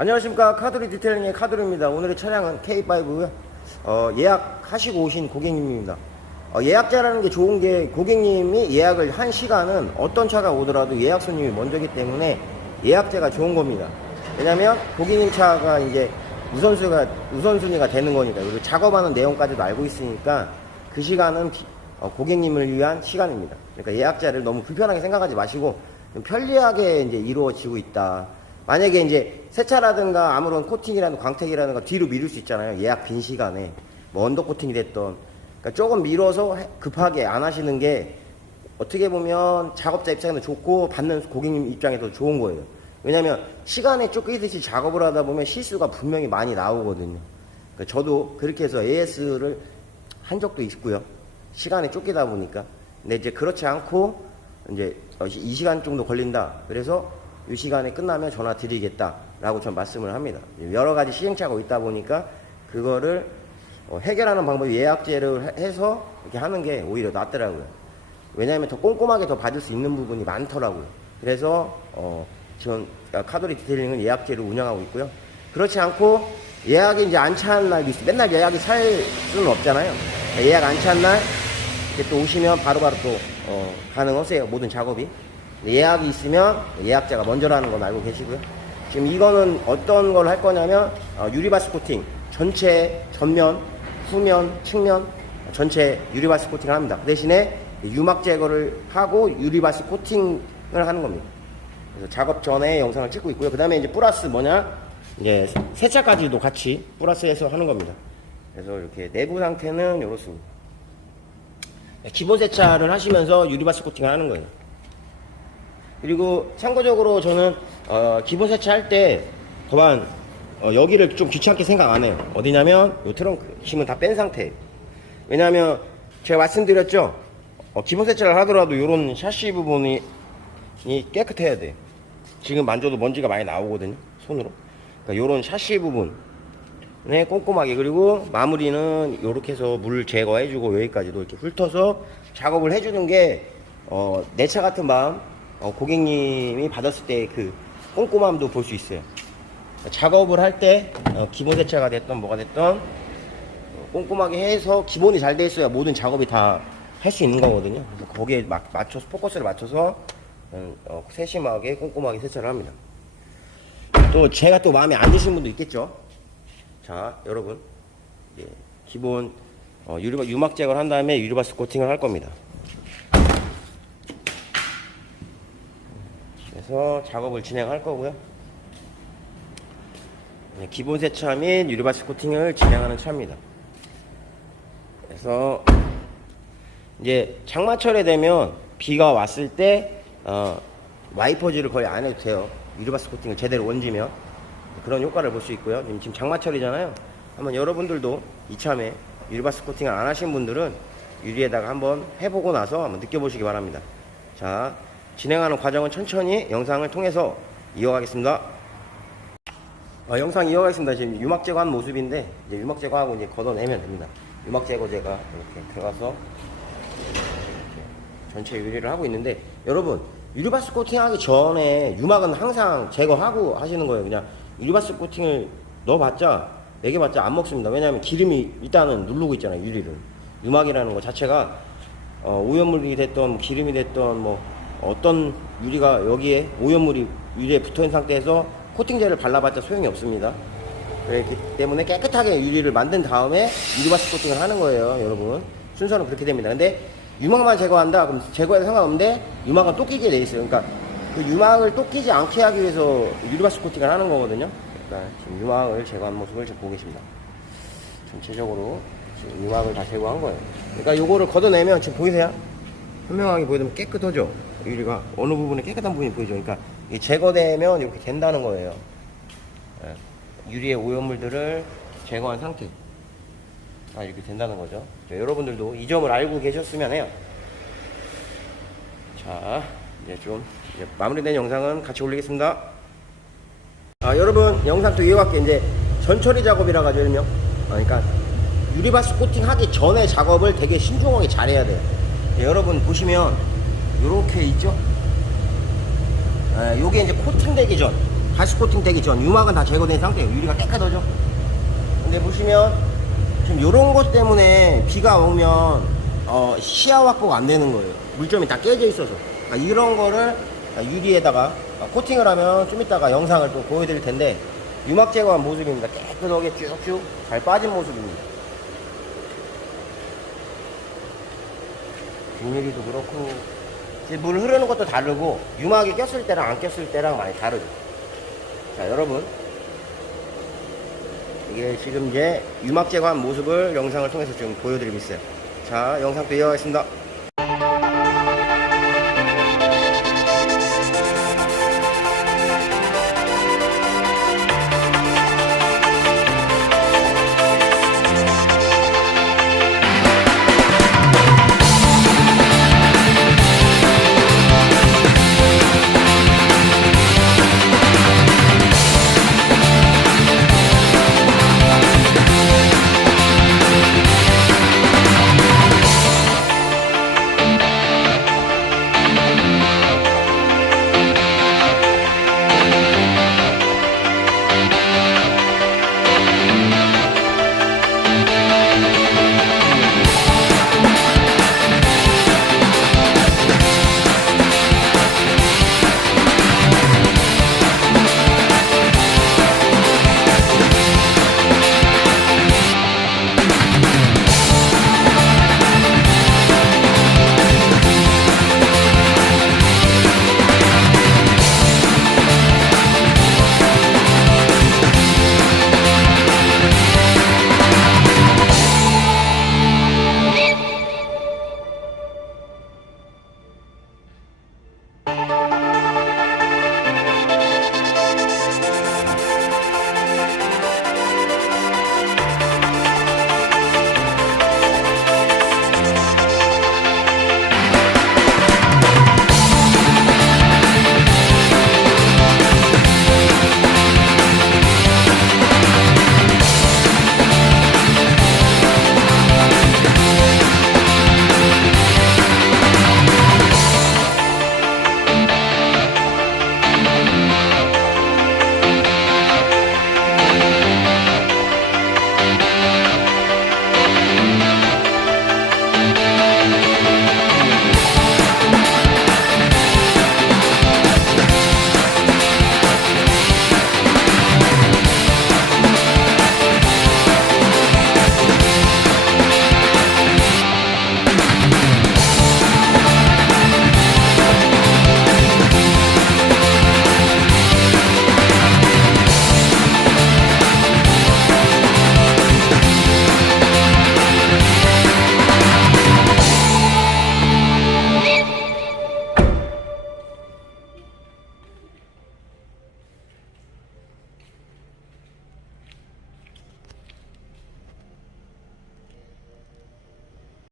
안녕하십니까. 카드리 디테일링의 카드리입니다. 오늘의 차량은 K5고요. 어, 예약하시고 오신 고객님입니다. 어, 예약자라는 게 좋은 게 고객님이 예약을 한 시간은 어떤 차가 오더라도 예약 손님이 먼저기 때문에 예약제가 좋은 겁니다. 왜냐면 고객님 차가 이제 우선순위가 우선순위가 되는 거니까. 그리고 작업하는 내용까지도 알고 있으니까 그 시간은 비- 어, 고객님을 위한 시간입니다. 그러니까 예약자를 너무 불편하게 생각하지 마시고 좀 편리하게 이제 이루어지고 있다 만약에 이제 세차라든가 아무런 코팅이라든가 광택이라든가 뒤로 미룰 수 있잖아요. 예약 빈 시간에. 뭐 언더 코팅이 됐던. 그러니까 조금 미뤄서 해- 급하게 안 하시는 게 어떻게 보면 작업자 입장에도 좋고 받는 고객님 입장에도 좋은 거예요. 왜냐면 시간에 쫓기듯이 작업을 하다 보면 실수가 분명히 많이 나오거든요. 그러니까 저도 그렇게 해서 AS를 한 적도 있고요. 시간에 쫓기다 보니까. 근데 이제 그렇지 않고 이제 어, 이 시간 정도 걸린다. 그래서 이 시간에 끝나면 전화 드리겠다라고 전 말씀을 합니다. 여러 가지 시행착오가 있다 보니까 그거를 어, 해결하는 방법이 예약제를 해- 해서 이렇게 하는 게 오히려 낫더라고요. 왜냐하면 더 꼼꼼하게 더 받을 수 있는 부분이 많더라고요. 그래서 어, 지금 카도리 디테일링은 예약제를 운영하고 있고요. 그렇지 않고 예약이 이제 안찬 날도 있어요. 맨날 예약이 살 수는 없잖아요. 예약 안 찬 날 이렇게 또 오시면 바로바로 또 어, 가능하세요. 모든 작업이. 예약이 있으면 예약자가 먼저라는 건 알고 계시고요. 지금 이거는 어떤 걸 할 거냐면 어, 유리바스 코팅 전체 전면, 후면, 측면 전체 유리바스 코팅을 합니다. 그 대신에 유막 제거를 하고 유리바스 코팅을 하는 겁니다. 그래서 작업 전에 영상을 찍고 있고요. 그 다음에 이제 플러스 뭐냐? 이제 세차까지도 같이 플러스해서 하는 겁니다. 그래서 이렇게 내부 상태는 이렇습니다. 기본 세차를 하시면서 유리바스 코팅을 하는 거예요. 그리고 참고적으로 저는 어, 기본 세차할 때 더만 어, 여기를 좀 귀찮게 생각 안 해요. 어디냐면 요 트렁크 힘은 다 뺀 상태. 왜냐하면 제가 말씀드렸죠. 어, 기본 세차를 하더라도 이런 샤시 부분이 이 깨끗해야 돼. 지금 만져도 먼지가 많이 나오거든요. 손으로. 그러니까 요런 샤시 부분. 네, 꼼꼼하게 그리고 마무리는 이렇게 해서 물 제거해주고 여기까지도 이렇게 훑어서 작업을 해주는 게 어, 내 차 같은 마음 어, 고객님이 받았을 때 그 꼼꼼함도 볼 수 있어요. 작업을 할때 어, 기본 세차가 됐던 뭐가 됐던 어, 꼼꼼하게 해서 기본이 잘 돼 있어야 모든 작업이 다 할 수 있는 거거든요. 그래서 거기에 막 맞춰서 포커스를 맞춰서 어, 어, 세심하게 꼼꼼하게 세차를 합니다. 또 제가 또 마음에 안 드시는 분도 있겠죠. 자, 여러분. 이제 기본 어, 유리, 유막 제거를 한 다음에 유리바스 코팅을 할 겁니다. 그래서 작업을 진행할 거고요. 네, 기본 세차 및 유리바스 코팅을 진행하는 차입니다. 그래서 이제 장마철에 되면 비가 왔을 때 어, 와이퍼즈를 거의 안 해도 돼요. 유리바스 코팅을 제대로 얹으면 그런 효과를 볼 수 있고요. 지금 장마철이잖아요. 한번 여러분들도 이참에 유리바스 코팅을 안 하신 분들은 유리에다가 한번 해보고 나서 한번 느껴보시기 바랍니다. 자, 진행하는 과정은 천천히 영상을 통해서 이어가겠습니다. 어, 영상 이어가겠습니다. 지금 유막 제거한 모습인데 이제 유막 제거하고 이제 걷어내면 됩니다. 유막 제거제가 이렇게 들어가서 이렇게 전체 유리를 하고 있는데 여러분 유리바스 코팅하기 전에 유막은 항상 제거하고 하시는 거예요. 그냥 유리바스 코팅을 넣어봤자 매겨봤자 안 먹습니다. 왜냐하면 기름이 일단은 누르고 있잖아요. 유리를 유막이라는 것 자체가 어, 오염물이 됐던 기름이 됐던 뭐 어떤 유리가 여기에 오염물이 유리에 붙어 있는 상태에서 코팅제를 발라봤자 소용이 없습니다. 그렇기 때문에 깨끗하게 유리를 만든 다음에 유리바스 코팅을 하는 거예요, 여러분. 순서는 그렇게 됩니다. 근데 유막만 제거한다? 그럼 제거해도 상관없는데 유막은 또 끼게 돼 있어요. 그러니까 그 유막을 또 끼지 않게 하기 위해서 유리바스 코팅을 하는 거거든요. 그러니까 지금 유막을 제거한 모습을 지금 보고 계십니다. 전체적으로 지금 유막을 다 제거한 거예요. 그러니까 요거를 걷어내면 지금 보이세요? 현명하게 보이면 깨끗하죠? 유리가 어느 부분에 깨끗한 부분이 보이죠? 그러니까 제거되면 이렇게 된다는 거예요. 예. 유리의 오염물들을 제거한 상태. 아, 이렇게 된다는 거죠. 자, 여러분들도 이 점을 알고 계셨으면 해요. 자, 이제 좀 이제 마무리된 영상은 같이 올리겠습니다. 아, 여러분 영상 또 이어갈게 이제 전처리 작업이라 가지고 일명. 아, 그러니까 유리바스 코팅 하기 전에 작업을 되게 신중하게 잘해야 돼요. 예, 여러분 보시면 요렇게 있죠? 예, 요게 이제 코팅 되기 전 가스 코팅 되기 전 유막은 다 제거된 상태예요. 유리가 깨끗하죠. 근데 보시면 지금 이런 것 때문에 비가 오면 어, 시야 확보가 안 되는 거예요. 물점이 다 깨져 있어서 그러니까 이런 거를 유리에다가 코팅을 하면 좀 이따가 영상을 또 보여드릴 텐데 유막 제거한 모습입니다. 깨끗하게 쭉쭉 잘 빠진 모습입니다. 뒷유리도 그렇고 물 흐르는 것도 다르고 유막이 꼈을 때랑 안 꼈을 때랑 많이 다르죠. 자 여러분 이게 지금 이제 유막 제거한 모습을 영상을 통해서 지금 보여드리고 있어요. 자 영상 또 이어가겠습니다.